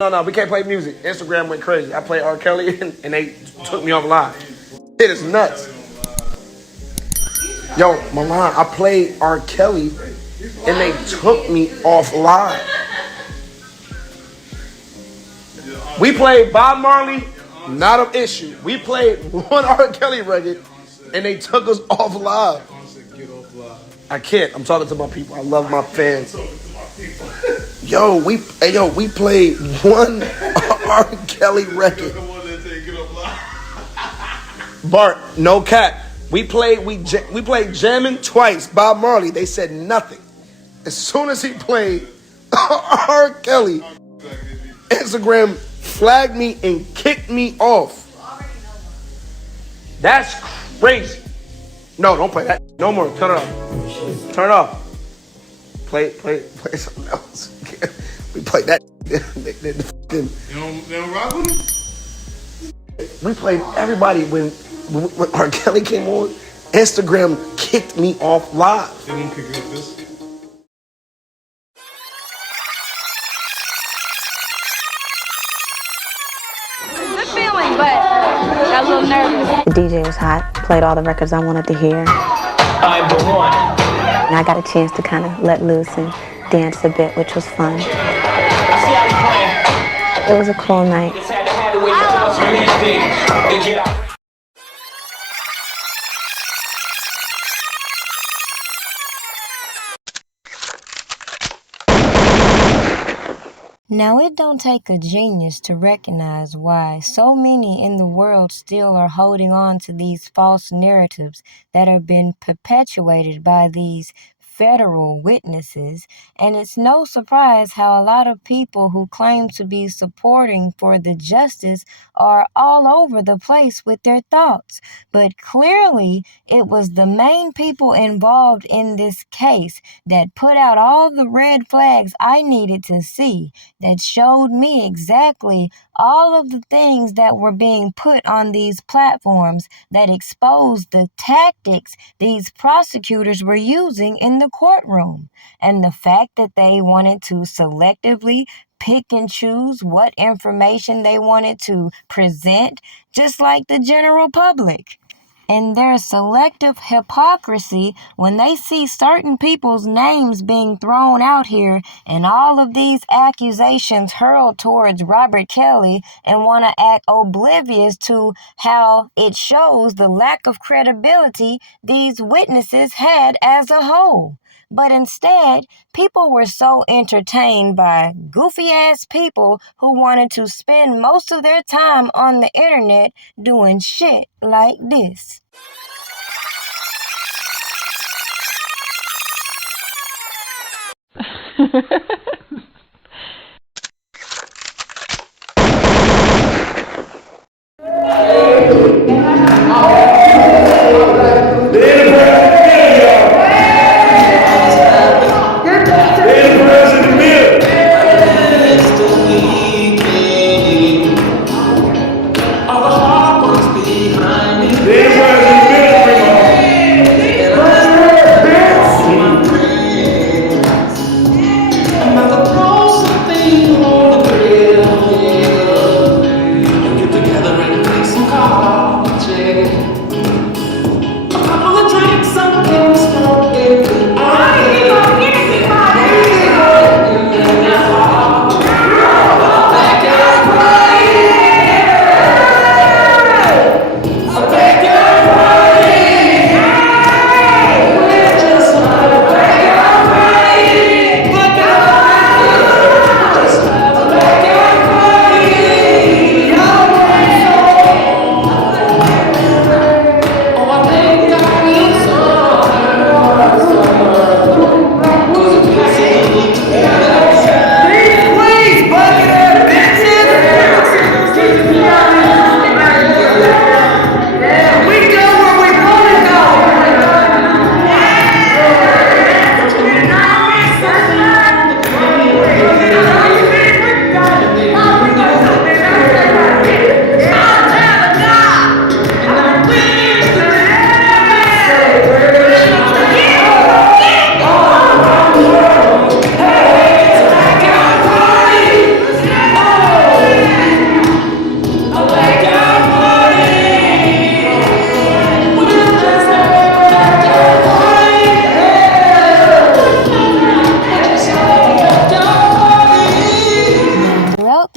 No, we can't play music. Instagram went crazy. I played R. Kelly and they took me off live. It is nuts. Yo, Milan, I played R. Kelly and they took me off live. We played Bob Marley, not an issue. We played one R. Kelly record and they took us off live. I can't. I'm talking to my people. I love my fans. Yo, we played one R. Kelly record. Bart, no cap. We played jamming twice. Bob Marley. They said nothing. As soon as he played R. Kelly, Instagram flagged me and kicked me off. That's crazy. No, don't play that. No more. Turn it off. Turn it off. Play something else. We played that. They don't rock with him? We played everybody when R. Kelly came on. Instagram kicked me off live. They won't kick you off this. Good feeling, but I was a little nervous. The DJ was hot, played all the records I wanted to hear. I'm the one. And I got a chance to kind of let loose and dance a bit, which was fun. It was a cool night. Now, it don't take a genius to recognize why so many in the world still are holding on to these false narratives that have been perpetuated by these federal witnesses, and it's no surprise how a lot of people who claim to be supporting for the justice are all over the place with their thoughts. But clearly, it was the main people involved in this case that put out all the red flags I needed to see, that showed me exactly all of the things that were being put on these platforms, that exposed the tactics these prosecutors were using in the courtroom. And the fact that they wanted to selectively pick and choose what information they wanted to present, just like the general public. And their selective hypocrisy when they see certain people's names being thrown out here and all of these accusations hurled towards Robert Kelly, and want to act oblivious to how it shows the lack of credibility these witnesses had as a whole. But instead, people were so entertained by goofy-ass people who wanted to spend most of their time on the internet doing shit like this. I'm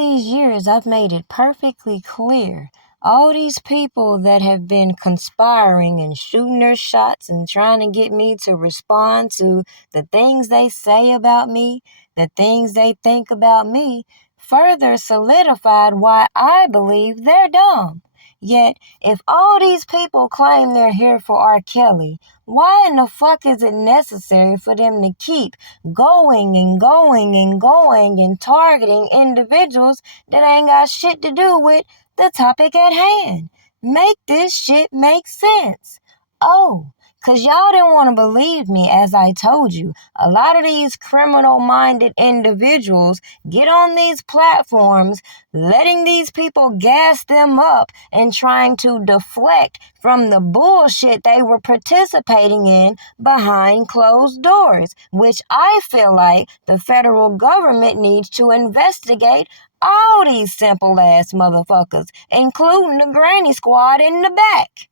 these years, I've made it perfectly clear. All these people that have been conspiring and shooting their shots and trying to get me to respond to the things they say about me, the things they think about me, further solidified why I believe they're dumb. Yet, if all these people claim they're here for R. Kelly, why in the fuck is it necessary for them to keep going and going and going and targeting individuals that ain't got shit to do with the topic at hand? Make this shit make sense. Oh, 'cause y'all didn't want to believe me, as I told you. A lot of these criminal-minded individuals get on these platforms, letting these people gas them up and trying to deflect from the bullshit they were participating in behind closed doors, which I feel like the federal government needs to investigate all these simple-ass motherfuckers, including the granny squad in the back.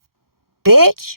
Bitch.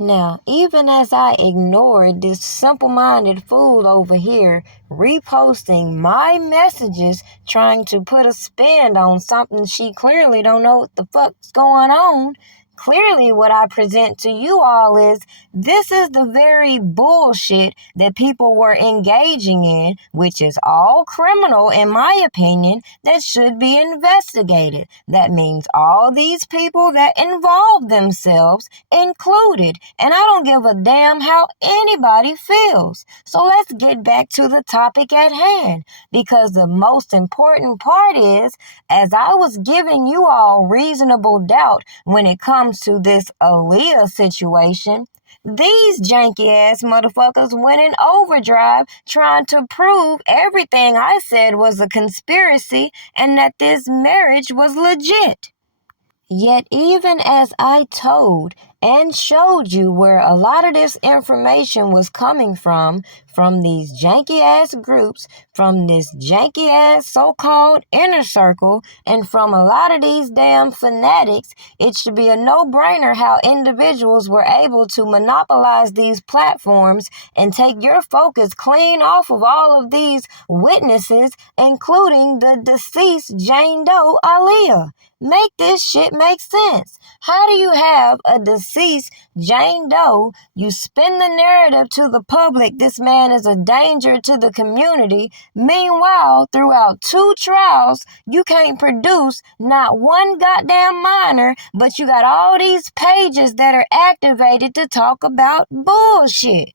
Now, even as I ignored this simple-minded fool over here reposting my messages trying to put a spin on something she clearly don't know what the fuck's going on, clearly what I present to you all is this is the very bullshit that people were engaging in, which is all criminal in my opinion, that should be investigated. That means all these people that involve themselves included. And I don't give a damn how anybody feels. So let's get back to the topic at hand. Because the most important part is, as I was giving you all reasonable doubt when it comes to this Aaliyah situation, these janky ass motherfuckers went in overdrive trying to prove everything I said was a conspiracy and that this marriage was legit. Yet even as I told and showed you where a lot of this information was coming from these janky ass groups, from this janky ass so-called inner circle, and from a lot of these damn fanatics, it should be a no-brainer how individuals were able to monopolize these platforms and take your focus clean off of all of these witnesses, including the deceased Jane Doe Aaliyah. Make this shit make sense. How do you have a deceased Jane Doe, you spin the narrative to the public, this man is a danger to the community, meanwhile, throughout 2 trials, you can't produce not one goddamn minor, but you got all these pages that are activated to talk about bullshit.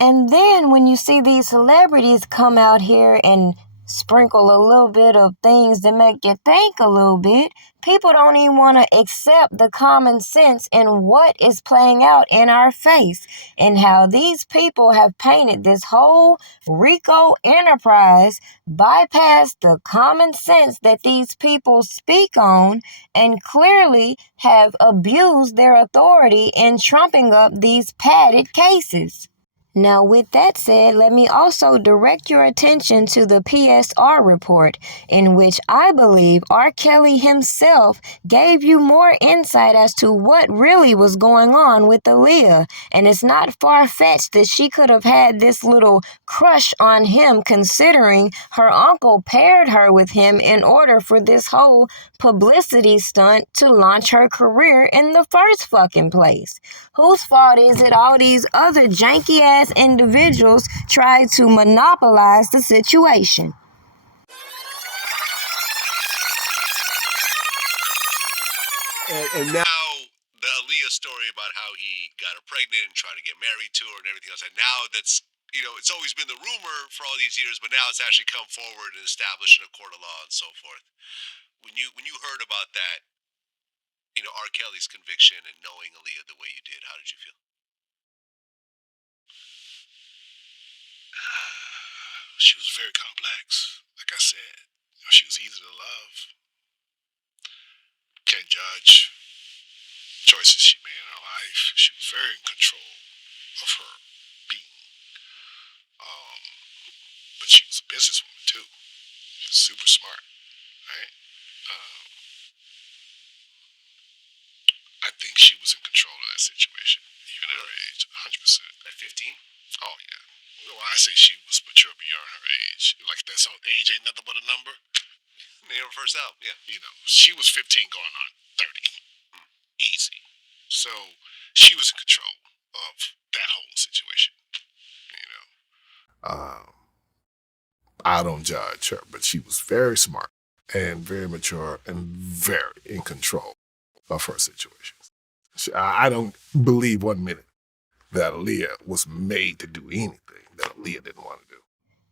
And then when you see these celebrities come out here and sprinkle a little bit of things that make you think a little bit, people don't even want to accept the common sense in what is playing out in our face and how these people have painted this whole RICO enterprise, bypassed the common sense that these people speak on, and clearly have abused their authority in trumping up these padded cases. Now, with that said, let me also direct your attention to the PSR report, in which I believe R. Kelly himself gave you more insight as to what really was going on with Aaliyah. And it's not far-fetched that she could have had this little crush on him, considering her uncle paired her with him in order for this whole publicity stunt to launch her career in the first fucking place. Whose fault is it all these other janky-ass individuals tried to monopolize the situation? And now The Aaliyah story about how he got her pregnant and trying to get married to her and everything else. And now that's, it's always been the rumor for all these years, but now it's actually come forward and established in a court of law and so forth. When you heard about that, R. Kelly's conviction and knowing Aaliyah the way you did, how did you feel? She was very complex. Like I said, she was easy to love. Can't judge choices she made in her life. She was very in control of super smart, right? I think she was in control of that situation, even at her age, 100%. At 15? Oh, yeah. Well, I say she was mature beyond her age. Like, that's how age ain't nothing but a number. Name her first album, yeah. You know, she was 15 going on 30. Easy. So, she was in control of that whole situation, you know. I don't judge her, but she was very smart and very mature and very in control of her situation. I don't believe 1 minute that Aaliyah was made to do anything that Aaliyah didn't want to do.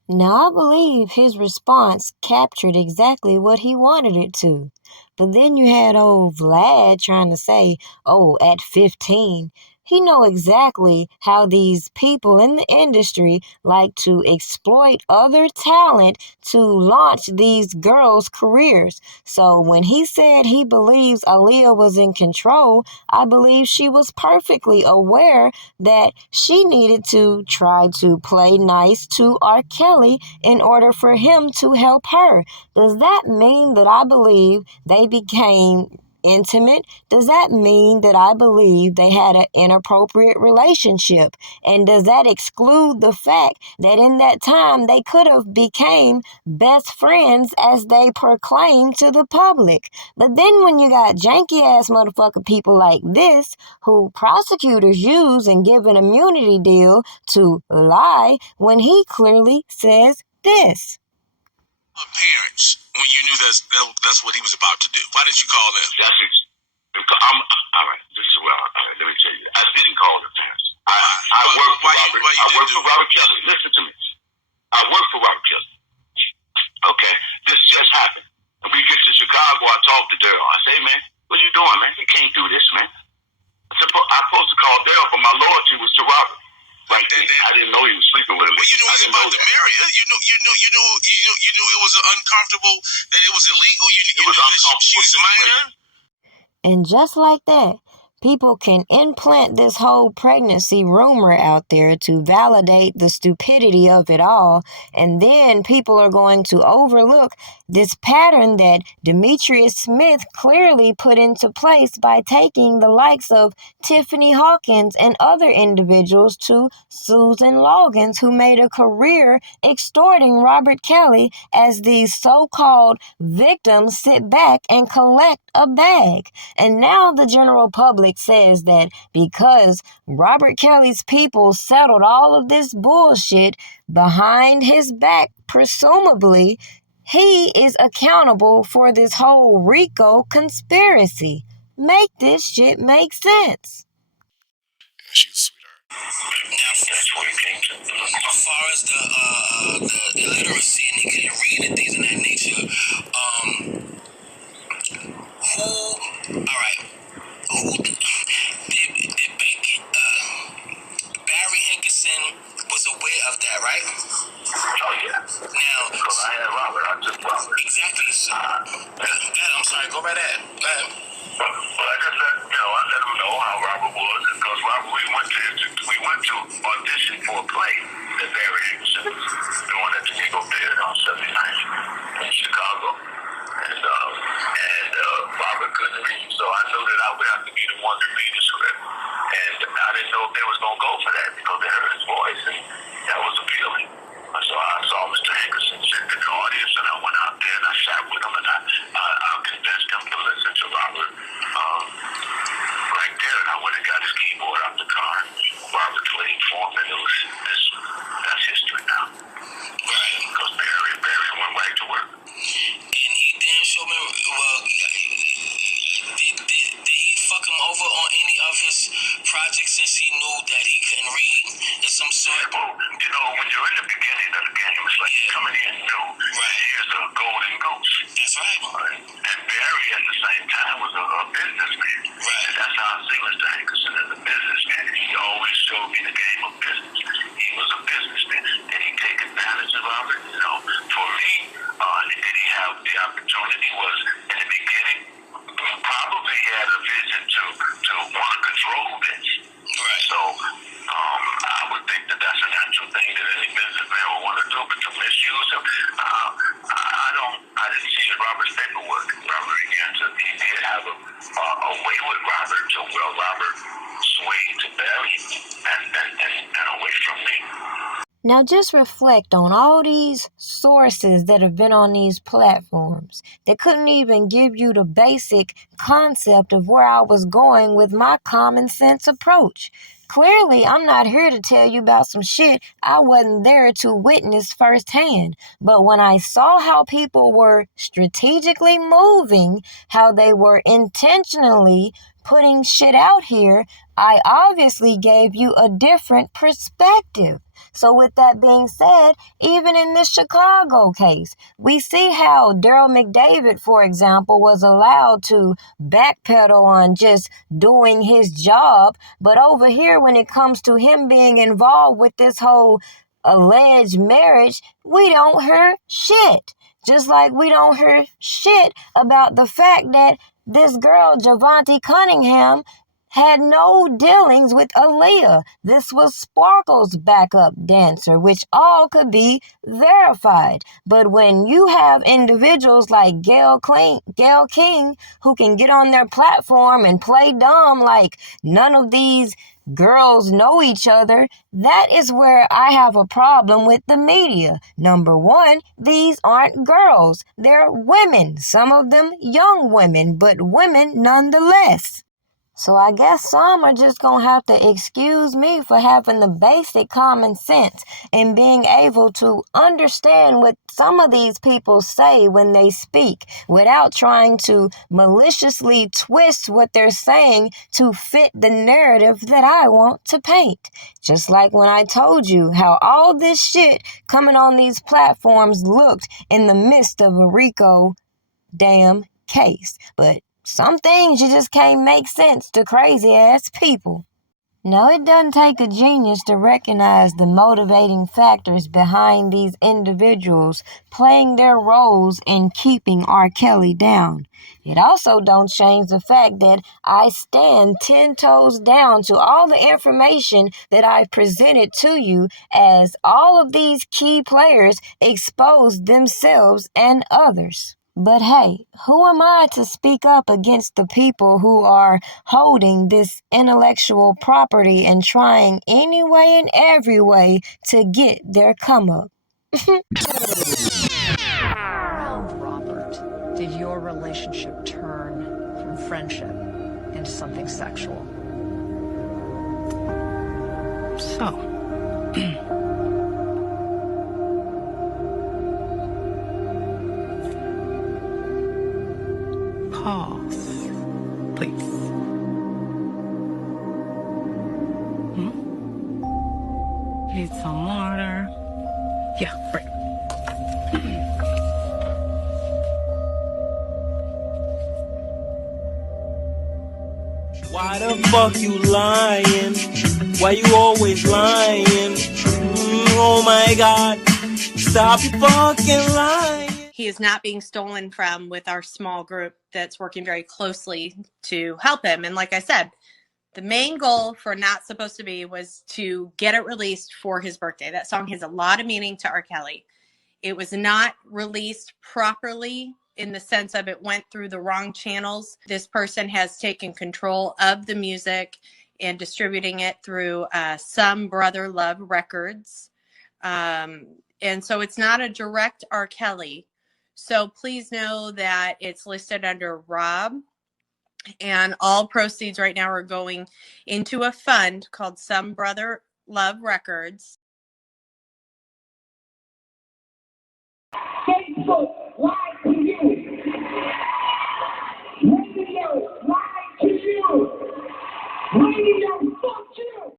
Now, I believe his response captured exactly what he wanted it to. But then you had old Vlad trying to say, oh, at 15, he know exactly how these people in the industry like to exploit other talent to launch these girls' careers. So when he said he believes Aaliyah was in control, I believe she was perfectly aware that she needed to try to play nice to R. Kelly in order for him to help her. Does that mean that I believe they became intimate? Does that mean that I believe they had an inappropriate relationship? And does that exclude the fact that in that time they could have became best friends as they proclaimed to the public? But then when you got janky ass motherfucker people like this who prosecutors use and give an immunity deal to lie when he clearly says this. Parents, when you knew that's what he was about to do, why didn't you call them? All right. This is what. All right, let me tell you. I didn't call the parents. I worked for Robert. I worked for Robert Kelly. Listen to me. I worked for Robert Kelly. Okay, this just happened. When we get to Chicago, I talked to Derrel. I say, man, what you doing, man? You can't do this, man. I'm supposed to call Derrel, but my loyalty was to Robert. Right there. I didn't know he was sleeping with him. Well, you knew he was about to marry her. You knew it was uncomfortable, that it was illegal. You was uncomfortable. She was minor. And just like that, people can implant this whole pregnancy rumor out there to validate the stupidity of it all, and then people are going to overlook this pattern that Demetrius Smith clearly put into place by taking the likes of Tiffany, Hawkins, and other individuals to Susan Loggans, who made a career extorting Robert Kelly as these so-called victims sit back and collect a bag. And now the general public says that because Robert Kelly's people settled all of this bullshit behind his back, presumably, he is accountable for this whole RICO conspiracy. Make this shit make sense. She's a sweetheart. Now, that's what it came to. As far as the illiteracy and he couldn't read and things of that nature, Barry Hankerson was aware of that, right? Oh, yeah. Now, because I had Robert, I took Robert. Exactly. So, I'm sorry, go right ahead. Go ahead. Well, I just let him know how Robert was, because Robert, we went to audition for a play that Barry Hankerson was doing at the Diego Theater on 79th in Chicago. And Robert couldn't read, so I knew that I would have to be the one to read the script. And I didn't know if they was going to go for that because they heard his voice, and that was appealing. So I saw Mr. Hankerson sitting in the audience, and I went out there and I sat with him, and I convinced him to listen to Robert right there. And I went and got his keyboard out the car. Robert played for him, and that's history now. Right. Because Barry went right to work. And he damn sure, did he fuck him over on any of his projects since he knew that he couldn't read in some sort? Well, when you're in the beginning of the game, it's like coming in new. Right. Here's a golden goose. That's right. And Barry, at the same time, was a businessman. Right. And that's how I see Mr. Hankerson as a businessman. He always showed me the game of business. He was a businessman. Did he take advantage of it? For me, did he have the opportunity? Was in the beginning, probably had a vision to want to control this. Right. So I would think that that's a natural thing that any businessman would want to do, but to misuse him, I I didn't see Robert's paperwork. Robert he did have a way with Robert to where Robert swayed to Barry and away from me. Now just reflect on all these sources that have been on these platforms that couldn't even give you the basic concept of where I was going with my common sense approach. Clearly, I'm not here to tell you about some shit I wasn't there to witness firsthand. But when I saw how people were strategically moving, how they were intentionally putting shit out here, I obviously gave you a different perspective. So with that being said, even in this Chicago case, we see how Derrel McDavid, for example, was allowed to backpedal on just doing his job. But over here, when it comes to him being involved with this whole alleged marriage, we don't hear shit. Just like we don't hear shit about the fact that this girl, Javante Cunningham, had no dealings with Aaliyah. This was Sparkle's backup dancer, which all could be verified. But when you have individuals like Gayle King, who can get on their platform and play dumb like none of these girls know each other, that is where I have a problem with the media. Number one, these aren't girls. They're women. Some of them young women, but women nonetheless. So I guess some are just going to have to excuse me for having the basic common sense and being able to understand what some of these people say when they speak without trying to maliciously twist what they're saying to fit the narrative that I want to paint. Just like when I told you how all this shit coming on these platforms looked in the midst of a RICO damn case. But some things you just can't make sense to crazy-ass people. No, it doesn't take a genius to recognize the motivating factors behind these individuals playing their roles in keeping R. Kelly down. It also don't change the fact that I stand 10 toes down to all the information that I presented to you as all of these key players exposed themselves and others. But hey, who am I to speak up against the people who are holding this intellectual property and trying any way and every way to get their come up? Around Robert, did your relationship turn from friendship into something sexual? So, pause, please. Need some water? Yeah, right. Why the fuck you lying? Why you always lying? Oh my God, stop your fucking lying. He is not being stolen from with our small group that's working very closely to help him. And like I said, the main goal for Not Supposed to Be was to get it released for his birthday. That song has a lot of meaning to R. Kelly. It was not released properly in the sense of it went through the wrong channels. This person has taken control of the music and distributing it through Some Brother Love Records. And so it's not a direct R. Kelly. So please know that it's listed under Rob, and all proceeds right now are going into a fund called Some Brother Love Records. Facebook lied to you. Radio lied to you. Radio fuck you.